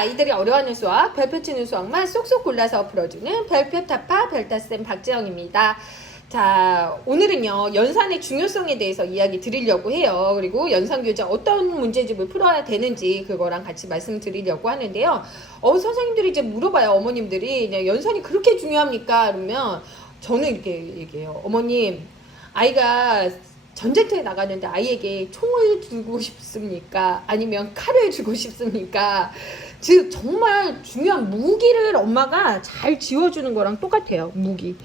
아이들이 어려워하는 수학, 별표 치는 수학만 쏙쏙 골라서 풀어주는 별표 타파 별타쌤 박지영입니다. 자, 오늘은요, 연산의 중요성에 대해서 이야기 드리려고 해요. 그리고 연산교재 어떤 문제집을 풀어야 되는지 그거랑 같이 말씀드리려고 하는데요. 선생님들이 이제 물어봐요. 어머님들이 연산이 그렇게 중요합니까? 그러면 저는 이렇게 얘기해요. 어머님, 아이가 전쟁터에 나가는데 아이에게 총을 주고 싶습니까? 아니면 칼을 주고 싶습니까? 즉 정말 중요한 무기를 엄마가 잘 지어주는 거랑 똑같아요. 무기.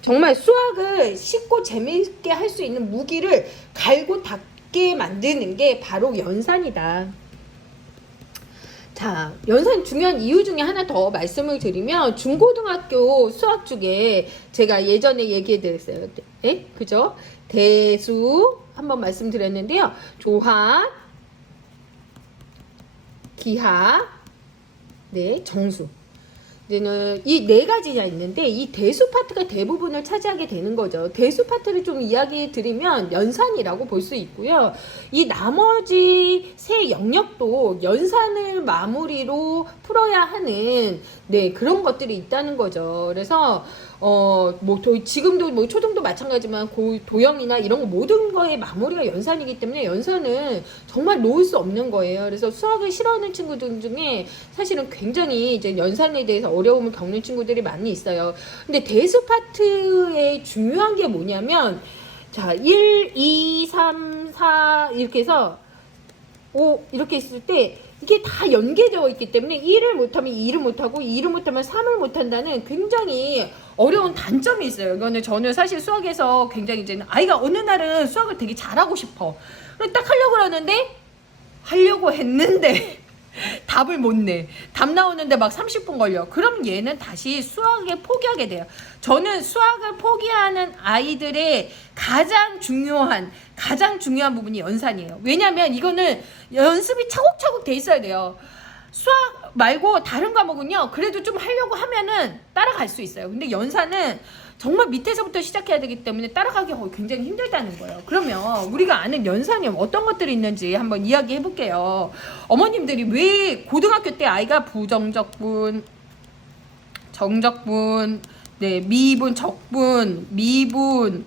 정말 수학을 쉽고 재미있게 할 수 있는 무기를 갈고 닦게 만드는 게 바로 연산이다. 자, 연산 중요한 이유 중에 하나 더 말씀을 드리면 중고등학교 수학 중에 제가 예전에 얘기해 드렸어요. 네? 그죠? 대수 한번 말씀드렸는데요. 조합, 기하, 네, 정수. 이제는 이 네 가지가 있는데 이 대수 파트가 대부분을 차지하게 되는 거죠. 대수 파트를 좀 이야기 드리면 연산이라고 볼 수 있고요. 이 나머지 세 영역도 연산을 마무리로 풀어야 하는 그런 것들이 있다는 거죠. 그래서 지금도 초등도 마찬가지지만 도형이나 이런 거 모든 거의 마무리가 연산이기 때문에 연산은 정말 놓을 수 없는 거예요. 그래서 수학을 싫어하는 친구들 중에 사실은 굉장히 이제 연산에 대해서 어려움을 겪는 친구들이 많이 있어요. 근데 대수 파트의 중요한 게 뭐냐면, 자, 1, 2, 3, 4 이렇게 해서 5 이렇게 있을 때 이게 다 연계되어 있기 때문에 1을 못하면 2를 못하고 2를 못하면 3을 못한다는 굉장히 어려운 단점이 있어요. 이거는 저는 사실 수학에서 굉장히 이제 아이가 어느 날은 수학을 되게 잘하고 싶어. 딱 하려고 그러는데 하려고 했는데 답을 못 내. 답 나오는데 막 30분 걸려. 그럼 얘는 다시 수학에 포기하게 돼요. 저는 수학을 포기하는 아이들의 가장 중요한 부분이 연산이에요. 왜냐하면 이거는 연습이 차곡차곡 돼 있어야 돼요. 수학 말고 다른 과목은요, 그래도 좀 하려고 하면은 따라갈 수 있어요. 근데 연산은 정말 밑에서부터 시작해야 되기 때문에 따라가기가 굉장히 힘들다는 거예요. 그러면 우리가 아는 연산이 어떤 것들이 있는지 한번 이야기해 볼게요. 어머님들이 왜 고등학교 때 아이가 부정적분, 정적분, 미분, 적분, 미분,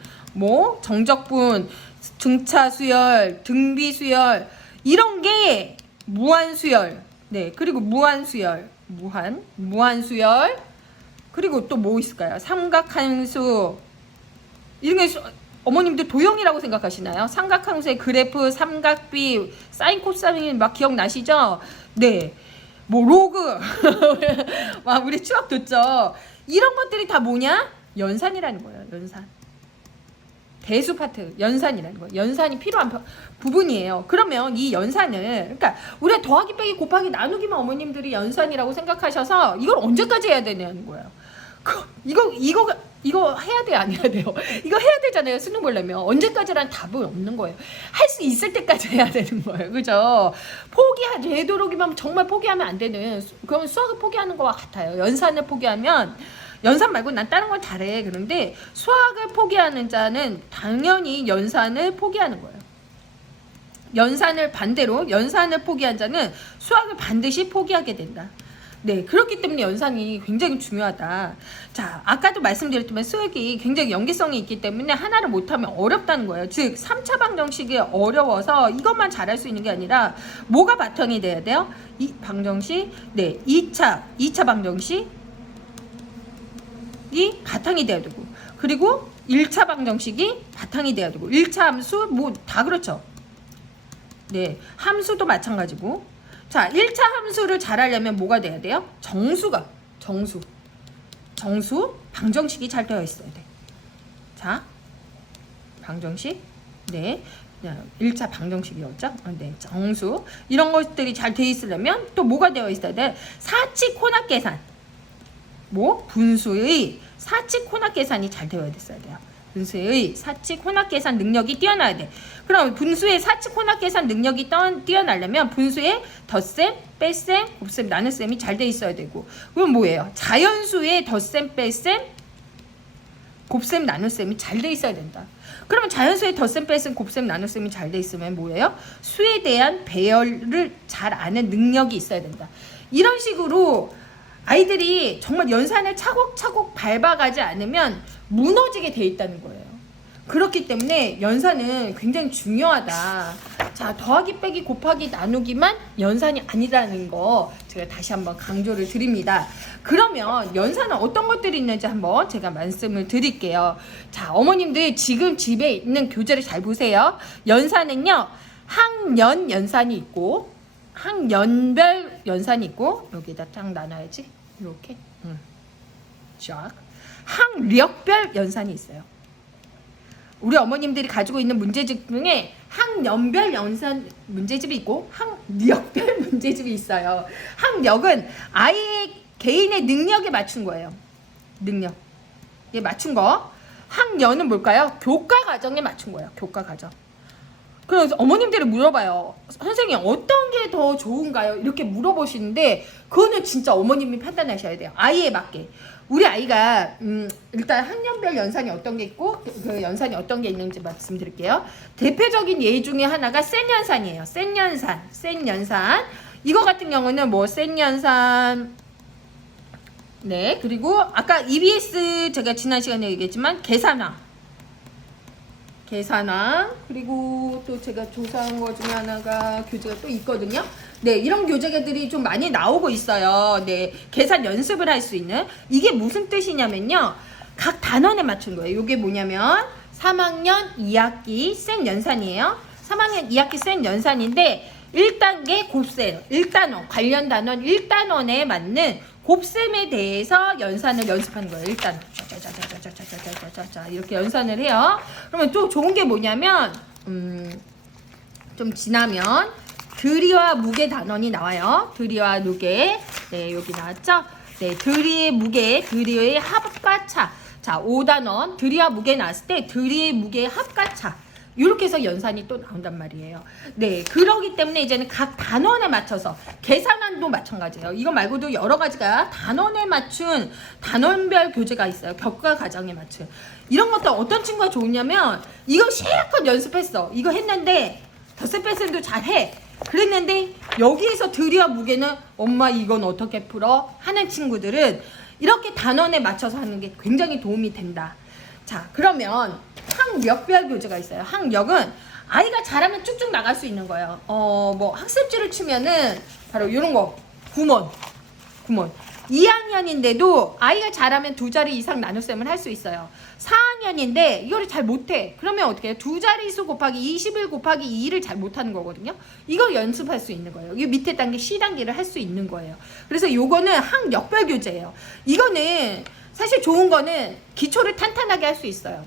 정적분, 등차수열, 등비수열, 이런 게 무한수열, 그리고 무한수열, 무한수열, 그리고 또 뭐 있을까요? 삼각함수. 이런 게 어머님들 도형이라고 생각하시나요? 삼각함수의 그래프, 삼각비, 사인, 코사인 막 기억나시죠? 네. 로그. 와, 우리 추억 돋죠? 이런 것들이 다 뭐냐? 연산이라는 거예요. 연산. 대수 파트, 연산이라는 거예요. 연산이 필요한 부분이에요. 그러면 이 연산을, 그러니까 우리가 더하기, 빼기, 곱하기, 나누기만 어머님들이 연산이라고 생각하셔서 이걸 언제까지 해야 되냐는 거예요. 이거 해야 돼, 안 해야 돼요? 이거 해야 되잖아요. 수능 보려면. 언제까지란 답은 없는 거예요. 할 수 있을 때까지 해야 되는 거예요. 그죠? 되도록이면 정말 포기하면 안 되는, 그럼 수학을 포기하는 거와 같아요. 연산을 포기하면, 연산 말고 난 다른 걸 잘해. 그런데 수학을 포기하는 자는 당연히 연산을 포기하는 거예요. 반대로 연산을 포기한 자는 수학을 반드시 포기하게 된다. 그렇기 때문에 연산이 굉장히 중요하다. 자, 아까도 말씀드렸지만 수학이 굉장히 연계성이 있기 때문에 하나를 못하면 어렵다는 거예요. 즉 3차 방정식이 어려워서 이것만 잘할 수 있는 게 아니라 뭐가 바탕이 돼야 돼요? 이 방정식, 2차 방정식이 바탕이 돼야 되고, 그리고 1차 방정식이 바탕이 돼야 되고, 1차 함수 다 그렇죠. 함수도 마찬가지고. 자, 1차 함수를 잘 하려면 뭐가 돼야 돼요? 정수, 방정식이 잘 되어 있어야 돼. 자, 방정식, 1차 방정식이었죠? 정수. 이런 것들이 잘 되어 있으려면 또 뭐가 되어 있어야 돼? 사칙혼합 계산. 분수의 사칙혼합 계산이 잘 되어 있어야 돼요. 분수의 사칙 혼합 계산 능력이 뛰어나야 돼. 그럼 분수의 사칙 혼합 계산 능력이 뛰어나려면 분수의 덧셈, 뺄셈, 곱셈, 나눗셈이 잘 돼 있어야 되고, 그럼 뭐예요? 자연수의 덧셈, 뺄셈, 곱셈 나눗셈이 잘 돼 있어야 된다. 그러면 자연수의 덧셈 뺄셈 곱셈 나눗셈이 잘 돼 있으면 뭐예요? 수에 대한 배열을 잘 아는 능력이 있어야 된다. 이런 식으로 아이들이 정말 연산을 차곡차곡 밟아가지 않으면 무너지게 돼 있다는 거예요. 그렇기 때문에 연산은 굉장히 중요하다. 자, 더하기 빼기 곱하기 나누기만 연산이 아니라는 거 제가 다시 한번 강조를 드립니다. 그러면 연산은 어떤 것들이 있는지 한번 제가 말씀을 드릴게요. 자, 어머님들 지금 집에 있는 교재를 잘 보세요. 연산은요, 학년 연산이 있고 학년별 연산이 있고, 여기다 딱 나눠야지. 이렇게 쫙. 학력별 연산이 있어요. 우리 어머님들이 가지고 있는 문제집 중에 학년별 연산 문제집이 있고 학력별 문제집이 있어요. 학력은 아이의 개인의 능력에 맞춘 거예요. 능력에 맞춘 거. 학년은 뭘까요? 교과 과정에 맞춘 거예요. 교과 과정. 그래서 어머님들이 물어봐요. 선생님 어떤 게 더 좋은가요? 이렇게 물어보시는데 그거는 진짜 어머님이 판단하셔야 돼요. 아이에 맞게. 우리 아이가 일단 학년별 연산이 어떤 게 있고 그 연산이 어떤 게 있는지 말씀드릴게요. 대표적인 예 중에 하나가 센 연산이에요. 센 연산. 이거 같은 경우는 뭐 센 연산. 네, 그리고 아까 EBS 제가 지난 시간에 얘기했지만 계산화, 그리고 또 제가 조사한 거 중에 하나가 교재가 또 있거든요. 네, 이런 교재들이 좀 많이 나오고 있어요. 네, 계산 연습을 할 수 있는. 이게 무슨 뜻이냐면요, 각 단원에 맞춘 거예요. 이게 뭐냐면 3학년 2학기 센 연산이에요. 3학년 2학기 센 연산인데 1단계 곱셈, 1단원, 관련 단원 1단원에 맞는 곱셈에 대해서 연산을 연습하는 거예요. 일단 짜자자자자자자자자자 이렇게 연산을 해요. 그러면 또 좋은 게 뭐냐면 좀 지나면 드리와 무게 단원이 나와요. 드리와 무게. 네, 여기 나왔죠? 네, 드리의 무게, 드리의 합과 차. 자, 5단원 드리와 무게 나왔을 때 드리의 무게의 합과 차. 이렇게 해서 연산이 또 나온단 말이에요. 네, 그러기 때문에 이제는 각 단원에 맞춰서 계산안도 마찬가지예요. 이거 말고도 여러 가지가 단원에 맞춘 단원별 교재가 있어요. 교과 과정에 맞춘. 이런 것도 어떤 친구가 좋으냐면 이거 실컷 연습했어. 이거 했는데 덧셈 뺄셈도 잘해. 그랬는데 여기에서 드리와 무게는 엄마 이건 어떻게 풀어? 하는 친구들은 이렇게 단원에 맞춰서 하는 게 굉장히 도움이 된다. 자, 그러면 학력별 교재가 있어요. 학력은 아이가 잘하면 쭉쭉 나갈 수 있는 거예요. 뭐 학습지를 치면은 바로 이런 거 9번 2학년인데도 아이가 잘하면 2자리 이상 나눗셈을 할 수 있어요. 4학년인데 이거를 잘 못해. 그러면 어떻게 해요? 2자릿수 곱하기 21 곱하기 2를 잘 못하는 거거든요. 이걸 연습할 수 있는 거예요. 이 밑에 단계 C단계를 할 수 있는 거예요. 그래서 요거는 학력별 교재예요. 이거는 사실 좋은 거는 기초를 탄탄하게 할 수 있어요.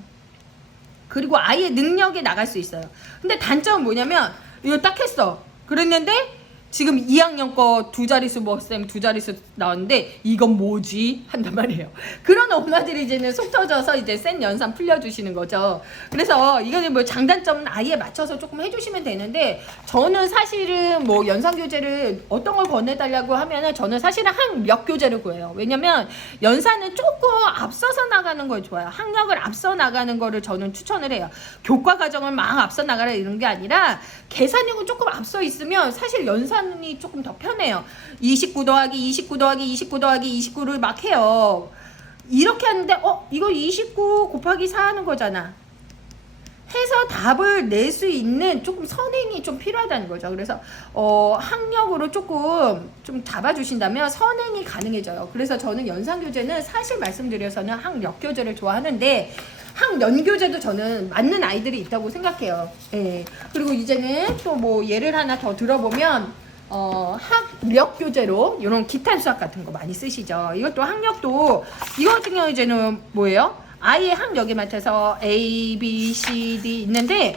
그리고 아이의 능력에 나갈 수 있어요. 근데 단점은 뭐냐면 이거 딱 했어. 그랬는데 지금 2학년 거 2자릿수 뭐 쌤 2자릿수 나왔는데 이건 뭐지? 한단 말이에요. 그런 엄마들이 이제는 속 터져서 이제 센 연산 풀려주시는 거죠. 그래서 이거는 뭐 장단점은 아이에 맞춰서 조금 해주시면 되는데 저는 사실은 뭐 연산 교재를 어떤 걸 권해달라고 하면은 저는 사실은 학력 교재를 구해요. 왜냐면 연산은 조금 앞서서 나가는 걸 좋아요. 학력을 앞서 나가는 거를 저는 추천을 해요. 교과 과정을 막 앞서 나가라 이런 게 아니라 계산력은 조금 앞서 있으면 사실 연산이 조금 더 편해요. 29 더하기 29 더하기 29 더하기 29를 막 해요. 이렇게 하는데 이거 29 곱하기 4 하는 거잖아. 해서 답을 낼 수 있는 조금 선행이 좀 필요하다는 거죠. 그래서 학력으로 조금 좀 잡아주신다면 선행이 가능해져요. 그래서 저는 연산교재는 사실 말씀드려서는 학력 교재를 좋아하는데 학년 교재도 저는 맞는 아이들이 있다고 생각해요. 예. 그리고 이제는 또 뭐 예를 하나 더 들어보면 학력 교재로 이런 기타 수학 같은 거 많이 쓰시죠. 이것도 학력도 이거 같은 경우 이제는 뭐예요? 아이의 학력에 맞춰서 A, B, C, D 있는데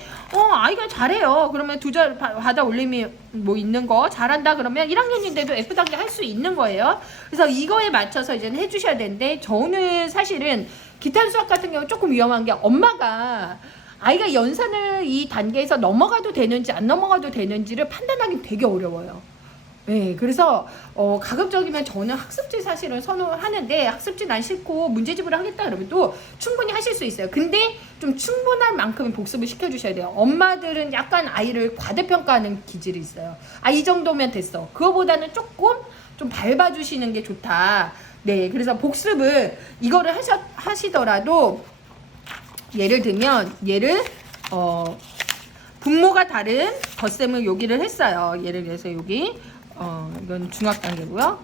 아이가 잘해요. 그러면 2자 받아 올림이 뭐 있는 거 잘한다 그러면 1학년인데도 F단계 할 수 있는 거예요. 그래서 이거에 맞춰서 이제 해주셔야 되는데 저는 사실은 기타 수학 같은 경우 조금 위험한 게 엄마가 아이가 연산을 이 단계에서 넘어가도 되는지 안 넘어가도 되는지를 판단하기 되게 어려워요. 네, 그래서 가급적이면 저는 학습지 사실은 선호하는데 학습지 난 싫고 문제집으로 하겠다 그러면 또 충분히 하실 수 있어요. 근데 좀 충분할 만큼 복습을 시켜주셔야 돼요. 엄마들은 약간 아이를 과대평가하는 기질이 있어요. 아, 이 정도면 됐어. 그거보다는 조금 좀 밟아주시는 게 좋다. 네, 그래서 복습을 이거를 하시더라도 예를 들면 얘를 분모가 다른 덧셈을 여기를 했어요. 예를 들어서 여기 이건 중학 단계고요.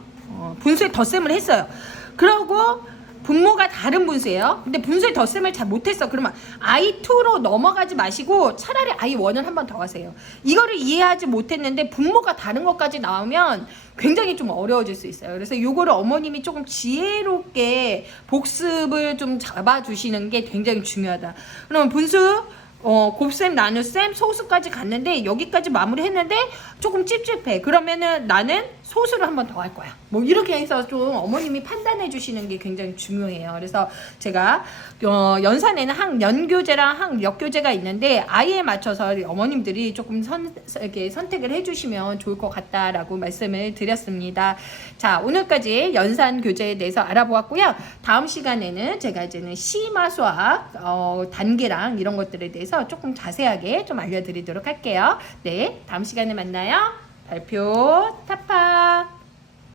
분수에 덧셈을 했어요. 그러고 분모가 다른 분수예요. 근데 분수에 덧셈을 잘 못했어. 그러면 I2로 넘어가지 마시고 차라리 I1을 한 번 더 하세요. 이거를 이해하지 못했는데 분모가 다른 것까지 나오면 굉장히 좀 어려워질 수 있어요. 그래서 요거를 어머님이 조금 지혜롭게 복습을 좀 잡아주시는 게 굉장히 중요하다. 그러면 분수 곱셈, 나눗셈, 소수까지 갔는데 여기까지 마무리했는데 조금 찝찝해. 그러면은 나는 소수를 한 번 더 할 거야. 뭐 이렇게 해서 좀 어머님이 판단해 주시는 게 굉장히 중요해요. 그래서 제가 연산에는 학연교재랑 학역교재가 있는데 아이에 맞춰서 어머님들이 조금 이렇게 선택을 해주시면 좋을 것 같다라고 말씀을 드렸습니다. 자, 오늘까지 연산 교재에 대해서 알아보았고요. 다음 시간에는 제가 이제는 시마 수학 단계랑 이런 것들에 대해서 조금 자세하게 좀 알려드리도록 할게요. 네, 다음 시간에 만나요. 발표 타파.